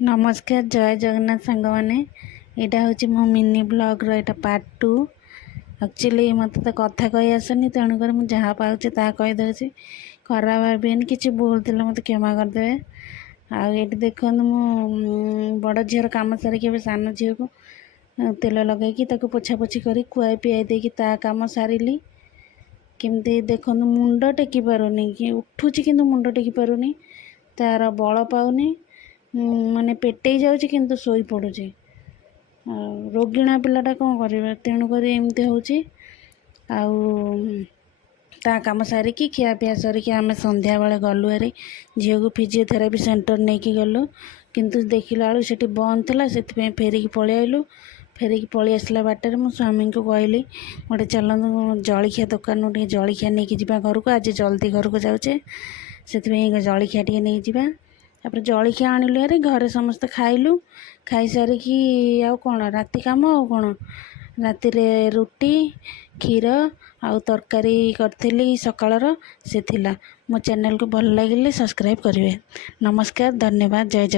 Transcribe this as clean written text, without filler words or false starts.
नमस्कार जय जगन्नाथ सांग मैंने यहाँ हूँ मो मिनी ब्लॉगर यहाँ पार्ट 2। एक्चुअली मत तो कथा कही आसनी तेणुक मुझे जहाँ पाँच कहीदे खराब भावेनि कि भूल थी मत क्षमा करदे। आए देखो मो बड़ झीर कम सारिक सान झील को तेल लगे पोछा पोछी कर खुआई पियाई देकी ता काम सारिली। केमती देखो मुंड टेकी पारुनी कि उठुची कि मुंड टेकी पारुनी तार बल पाऊनी माने पेटे जाऊँ किंतु शोई पड़ुचे। रोगिणा पिलाटा कौन कर तेणुक एमती हूँ ता कम सारिकी खिया पिया सरिकी आम संध्या बेले गलु हारी झील को फिजियोथेरापी सेंटर नहीं कि गलु किंतु देखला बेलू से बंद था से फेरिकी पलि आइलु। फेरिकी पलि आसला बाटर मो स्वामी को कहली गोटे चलतु जलखिया दुकान टे जलखिया नहीं कि घर को आज जल्दी घर को जाऊे से जलखिया टे नहीं जावा। तापर जलखिया आणिलु यार घरे समस्ते खाइलु खाई सारिकी आउ कौन राति काम आउ कौन राति रुटी क्षीर आउ तरकारी करी सकाळर से थिला। मो चैनल को भल लगे सब्सक्राइब करेंगे। नमस्कार धन्यवाद जय जगन्नाथ।